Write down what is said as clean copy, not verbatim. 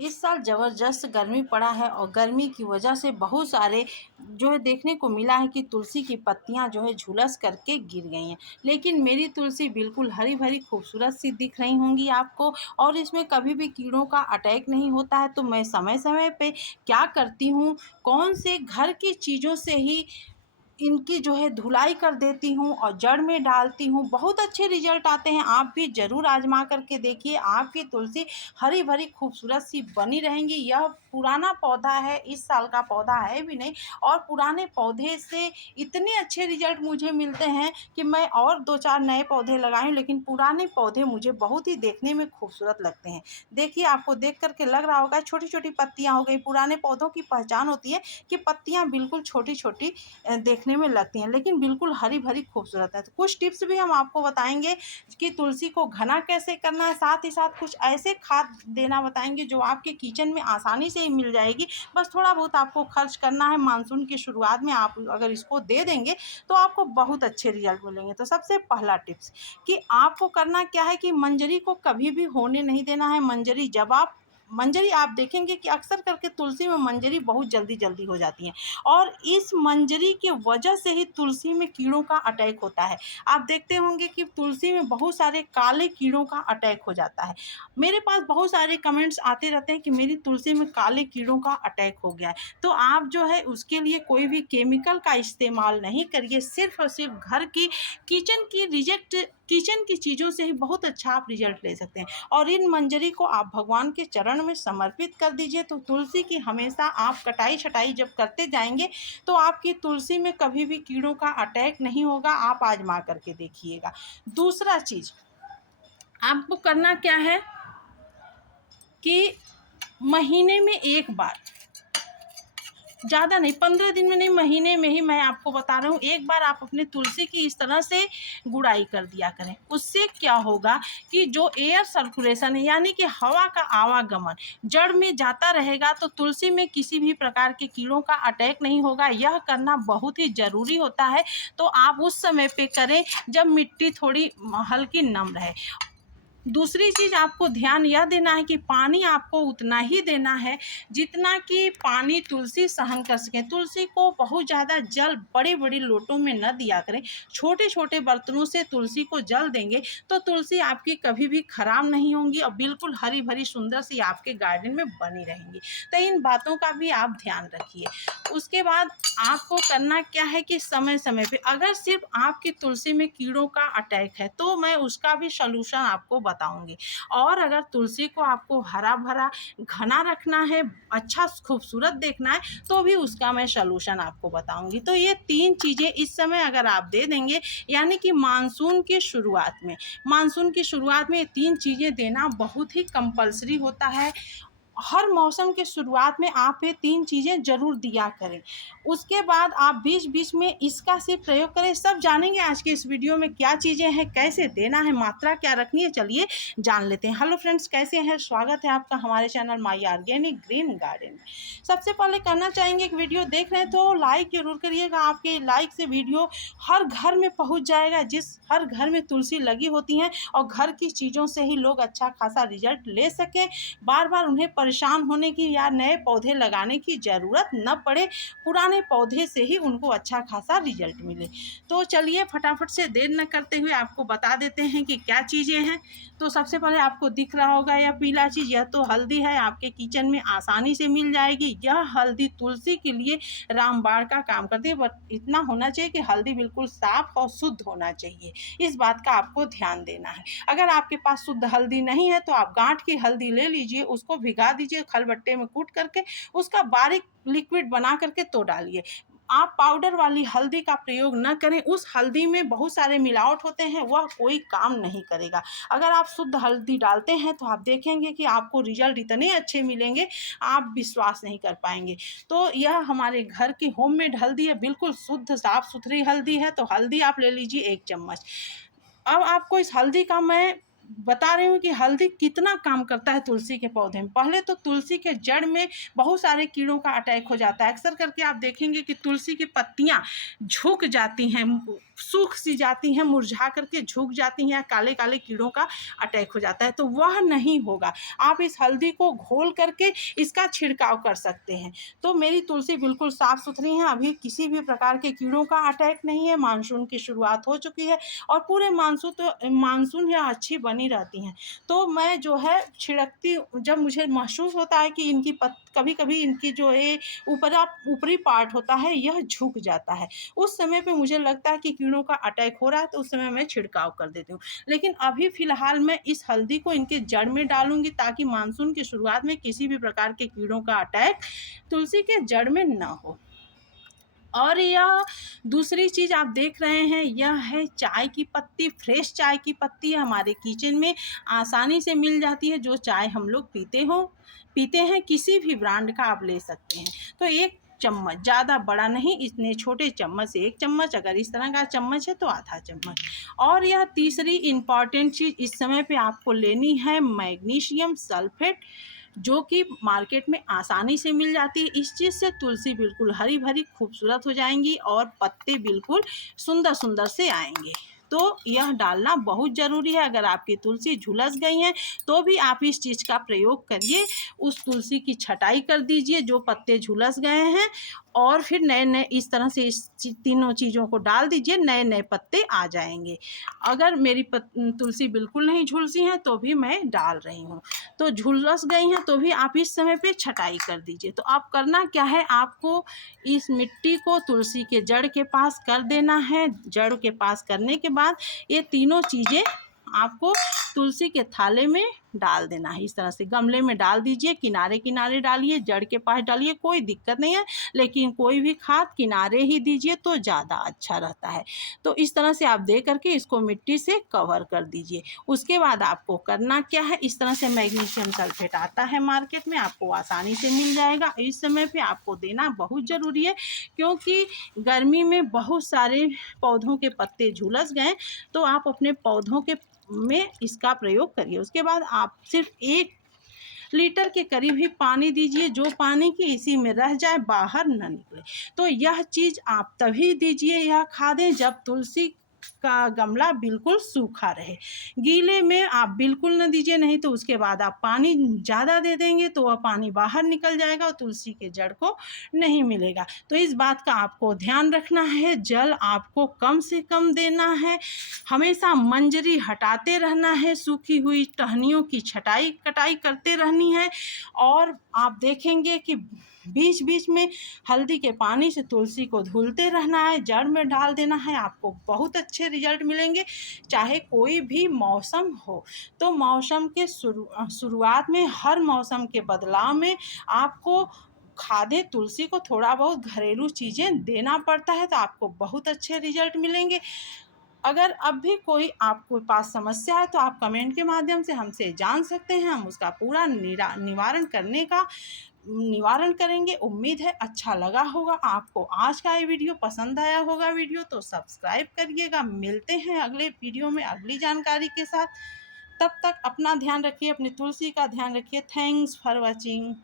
इस साल ज़बरदस्त गर्मी पड़ा है और गर्मी की वजह से बहुत सारे जो है देखने को मिला है कि तुलसी की पत्तियां जो है झुलस करके गिर गई हैं। लेकिन मेरी तुलसी बिल्कुल हरी भरी खूबसूरत सी दिख रही होंगी आपको, और इसमें कभी भी कीड़ों का अटैक नहीं होता है। तो मैं समय समय पे क्या करती हूँ, कौन से घर की चीज़ों से ही इनकी जो है धुलाई कर देती हूँ और जड़ में डालती हूँ, बहुत अच्छे रिजल्ट आते हैं। आप भी ज़रूर आजमा करके देखिए, आपकी तुलसी हरी भरी खूबसूरत सी बनी रहेंगी। यह पुराना पौधा है, इस साल का पौधा है भी नहीं, और पुराने पौधे से इतने अच्छे रिजल्ट मुझे मिलते हैं कि मैं और दो चार नए पौधे लगाई हूँ, लेकिन पुराने पौधे मुझे बहुत ही देखने में खूबसूरत लगते हैं। देखिए, आपको देख करके लग रहा होगा छोटी छोटी पत्तियाँ हो गई। पुराने पौधों की पहचान होती है कि पत्तियाँ बिल्कुल छोटी छोटी देखने में लगती हैं, लेकिन बिल्कुल हरी भरी खूबसूरत है। तो कुछ टिप्स भी हम आपको बताएंगे कि तुलसी को घना कैसे करना है, साथ ही साथ कुछ ऐसे खाद देना बताएंगे जो आपके किचन में आसानी से ही मिल जाएगी। बस थोड़ा बहुत आपको खर्च करना है। मानसून की शुरुआत में आप अगर इसको दे देंगे तो आपको बहुत अच्छे रिजल्ट मिलेंगे। तो सबसे पहला टिप्स कि आपको करना क्या है कि मंजरी को कभी भी होने नहीं देना है। मंजरी आप देखेंगे कि अक्सर करके तुलसी में मंजरी बहुत जल्दी जल्दी हो जाती है, और इस मंजरी की वजह से ही तुलसी में कीड़ों का अटैक होता है। आप देखते होंगे कि तुलसी में बहुत सारे काले कीड़ों का अटैक हो जाता है। मेरे पास बहुत सारे कमेंट्स आते रहते हैं कि मेरी तुलसी में काले कीड़ों का अटैक हो गया है। तो आप जो है उसके लिए कोई भी केमिकल का इस्तेमाल नहीं करिए, सिर्फ और सिर्फ घर की किचन की चीज़ों से ही बहुत अच्छा आप रिजल्ट ले सकते हैं। और इन मंजरी को आप भगवान के चरण में समर्पित कर दीजिए। तो तुलसी की हमेशा आप कटाई छटाई जब करते जाएंगे तो आपकी तुलसी में कभी भी कीड़ों का अटैक नहीं होगा। आप आजमा करके देखिएगा। दूसरा चीज़ आपको करना क्या है कि महीने में एक बार, ज़्यादा नहीं, 15 दिन में नहीं, महीने में ही मैं आपको बता रहा हूँ, एक बार आप अपनी तुलसी की इस तरह से गुड़ाई कर दिया करें। उससे क्या होगा कि जो एयर सर्कुलेशन है, यानी कि हवा का आवागमन जड़ में जाता रहेगा, तो तुलसी में किसी भी प्रकार के कीड़ों का अटैक नहीं होगा। यह करना बहुत ही ज़रूरी होता है। तो आप उस समय पे करें जब मिट्टी थोड़ी हल्की नम रहे। दूसरी चीज़ आपको ध्यान यह देना है कि पानी आपको उतना ही देना है जितना कि पानी तुलसी सहन कर सके। तुलसी को बहुत ज़्यादा जल बड़े बड़े लोटों में न दिया करें। छोटे छोटे बर्तनों से तुलसी को जल देंगे तो तुलसी आपकी कभी भी खराब नहीं होंगी और बिल्कुल हरी भरी सुंदर सी आपके गार्डन में बनी रहेंगी। तो इन बातों का भी आप ध्यान रखिए। उसके बाद आपको करना क्या है कि समय समय पे अगर सिर्फ आपकी तुलसी में कीड़ों का अटैक है तो मैं उसका भी सलूशन आपको बताऊंगी। और अगर तुलसी को आपको हरा भरा घना रखना है, अच्छा खूबसूरत देखना है, तो भी उसका मैं सलूशन आपको बताऊंगी। तो ये तीन चीज़ें इस समय अगर आप दे देंगे, यानी कि मानसून की शुरुआत में ये तीन चीज़ें देना बहुत ही कंपलसरी होता है। हर मौसम के शुरुआत में आप ये तीन चीज़ें ज़रूर दिया करें। उसके बाद आप बीच-बीच में इसका सिर्फ प्रयोग करें। सब जानेंगे आज के इस वीडियो में क्या चीज़ें हैं, कैसे देना है, मात्रा क्या रखनी है, चलिए जान लेते हैं। हेलो फ्रेंड्स, कैसे हैं? स्वागत है आपका हमारे channel my organic green garden में। सबसे पहले कहना चाहेंगे कि वीडियो देख रहे हैं तो लाइक ज़रूर करिएगा। आपके लाइक से वीडियो हर घर में पहुँच जाएगा, जिस हर घर में तुलसी लगी होती हैं, और घर की चीज़ों से ही लोग अच्छा खासा रिजल्ट ले सकें। बार-बार उन्हें परेशान होने की या नए पौधे लगाने की ज़रूरत न पड़े, पुराने पौधे से ही उनको अच्छा खासा रिजल्ट मिले। तो चलिए फटाफट से देर न करते हुए आपको बता देते हैं कि क्या चीज़ें हैं। तो सबसे पहले आपको दिख रहा होगा यह पीला चीज़, यह तो हल्दी है, आपके किचन में आसानी से मिल जाएगी। यह हल्दी तुलसी के लिए रामबाण का काम करती है, बट इतना होना चाहिए कि हल्दी बिल्कुल साफ़ और शुद्ध होना चाहिए। इस बात का आपको ध्यान देना है। अगर आपके पास शुद्ध हल्दी नहीं है तो आप गांठ की हल्दी ले लीजिए, उसको भिगा दीजिए खलबट्टे में कूट करके, उसका बारीक लिक्विड बना करके तो डालिए। आप पाउडर वाली हल्दी का प्रयोग न करें। उस हल्दी में बहुत सारे मिलावट होते हैं, वह कोई काम नहीं करेगा। अगर आप शुद्ध हल्दी डालते हैं तो आप देखेंगे कि आपको रिजल्ट इतने अच्छे मिलेंगे, आप विश्वास नहीं कर पाएंगे। तो यह हमारे घर की होममेड हल्दी है, बिल्कुल शुद्ध साफ सुथरी हल्दी है। तो हल्दी आप ले लीजिए 1 चम्मच। अब आपको इस हल्दी का मैं बता रही हूँ कि हल्दी कितना काम करता है तुलसी के पौधे में। पहले तो तुलसी के जड़ में बहुत सारे कीड़ों का अटैक हो जाता है। अक्सर करके आप देखेंगे कि तुलसी की पत्तियाँ झुक जाती हैं, सूख सी जाती हैं, मुरझा करके झुक जाती हैं या काले काले कीड़ों का अटैक हो जाता है, तो वह नहीं होगा। आप इस हल्दी को घोल करके इसका छिड़काव कर सकते हैं। तो मेरी तुलसी बिल्कुल साफ़ सुथरी है, अभी किसी भी प्रकार के कीड़ों का अटैक नहीं है, मानसून की शुरुआत हो चुकी है और पूरे मानसून यह अच्छी बनी रहती हैं। तो मैं जो है छिड़कती, जब मुझे महसूस होता है कि इनकी कभी कभी इनकी जो है ऊपरी पार्ट होता है यह झुक जाता है, उस समय पे मुझे लगता है कि कीड़ों का अटैक हो रहा है, तो उस समय मैं छिड़काव कर देती हूँ। लेकिन अभी फ़िलहाल मैं इस हल्दी को इनके जड़ में डालूँगी, ताकि मानसून की शुरुआत में किसी भी प्रकार के कीड़ों का अटैक तुलसी के जड़ में ना हो। और यह दूसरी चीज़ आप देख रहे हैं, यह है चाय की पत्ती। फ्रेश चाय की पत्ती हमारे किचन में आसानी से मिल जाती है, जो चाय हम लोग पीते हैं, किसी भी ब्रांड का आप ले सकते हैं। तो 1 चम्मच, ज़्यादा बड़ा नहीं, इतने छोटे चम्मच से 1 चम्मच, अगर इस तरह का चम्मच है तो आधा चम्मच। और यह तीसरी इम्पॉर्टेंट चीज़ इस समय पे आपको लेनी है, मैग्नीशियम सल्फेट, जो कि मार्केट में आसानी से मिल जाती है। इस चीज़ से तुलसी बिल्कुल हरी भरी खूबसूरत हो जाएंगी और पत्ते बिल्कुल सुंदर सुंदर से आएंगे। तो यह डालना बहुत ज़रूरी है। अगर आपकी तुलसी झुलस गई हैं तो भी आप इस चीज़ का प्रयोग करिए, उस तुलसी की छटाई कर दीजिए जो पत्ते झुलस गए हैं, और फिर नए नए इस तरह से तीनों चीज़ों को डाल दीजिए, नए नए पत्ते आ जाएंगे। अगर मेरी तुलसी बिल्कुल नहीं झुलसी हैं तो भी मैं डाल रही हूँ। तो झुलस गई हैं तो भी आप इस समय पे छटाई कर दीजिए। तो आप करना क्या है, आपको इस मिट्टी को तुलसी के जड़ के पास कर देना है। जड़ के पास करने के बाद ये तीनों चीज़ें आपको तुलसी के थाले में डाल देना है। इस तरह से गमले में डाल दीजिए, किनारे किनारे डालिए, जड़ के पास डालिए, कोई दिक्कत नहीं है, लेकिन कोई भी खाद किनारे ही दीजिए तो ज़्यादा अच्छा रहता है। तो इस तरह से आप दे करके इसको मिट्टी से कवर कर दीजिए। उसके बाद आपको करना क्या है, इस तरह से मैग्नीशियम सल्फेट आता है मार्केट में, आपको आसानी से मिल जाएगा। इस समय पे आपको देना बहुत ज़रूरी है, क्योंकि गर्मी में बहुत सारे पौधों के पत्ते झुलस गए, तो आप अपने पौधों के में इसका प्रयोग करिए। उसके बाद आप सिर्फ 1 लीटर के करीब ही पानी दीजिए, जो पानी की इसी में रह जाए, बाहर न निकले। तो यह चीज़ आप तभी दीजिए, यह खादें, जब तुलसी का गमला बिल्कुल सूखा रहे। गीले में आप बिल्कुल न दीजिए, नहीं तो उसके बाद आप पानी ज़्यादा दे देंगे तो वह पानी बाहर निकल जाएगा और तुलसी के जड़ को नहीं मिलेगा। तो इस बात का आपको ध्यान रखना है। जल आपको कम से कम देना है, हमेशा मंजरी हटाते रहना है, सूखी हुई टहनियों की छटाई कटाई करते रहनी है। और आप देखेंगे कि बीच बीच में हल्दी के पानी से तुलसी को धुलते रहना है, जड़ में डाल देना है, आपको बहुत अच्छे रिजल्ट मिलेंगे, चाहे कोई भी मौसम हो। तो मौसम के शुरुआत में, हर मौसम के बदलाव में आपको खादें, तुलसी को थोड़ा बहुत घरेलू चीज़ें देना पड़ता है, तो आपको बहुत अच्छे रिजल्ट मिलेंगे। अगर अब भी कोई आपके पास समस्या है तो आप कमेंट के माध्यम से हमसे जान सकते हैं, हम उसका पूरा निवारण करेंगे। उम्मीद है अच्छा लगा होगा आपको, आज का ये वीडियो पसंद आया होगा। वीडियो तो सब्सक्राइब करिएगा। मिलते हैं अगले वीडियो में अगली जानकारी के साथ। तब तक अपना ध्यान रखिए, अपनी तुलसी का ध्यान रखिए। Thanks for watching.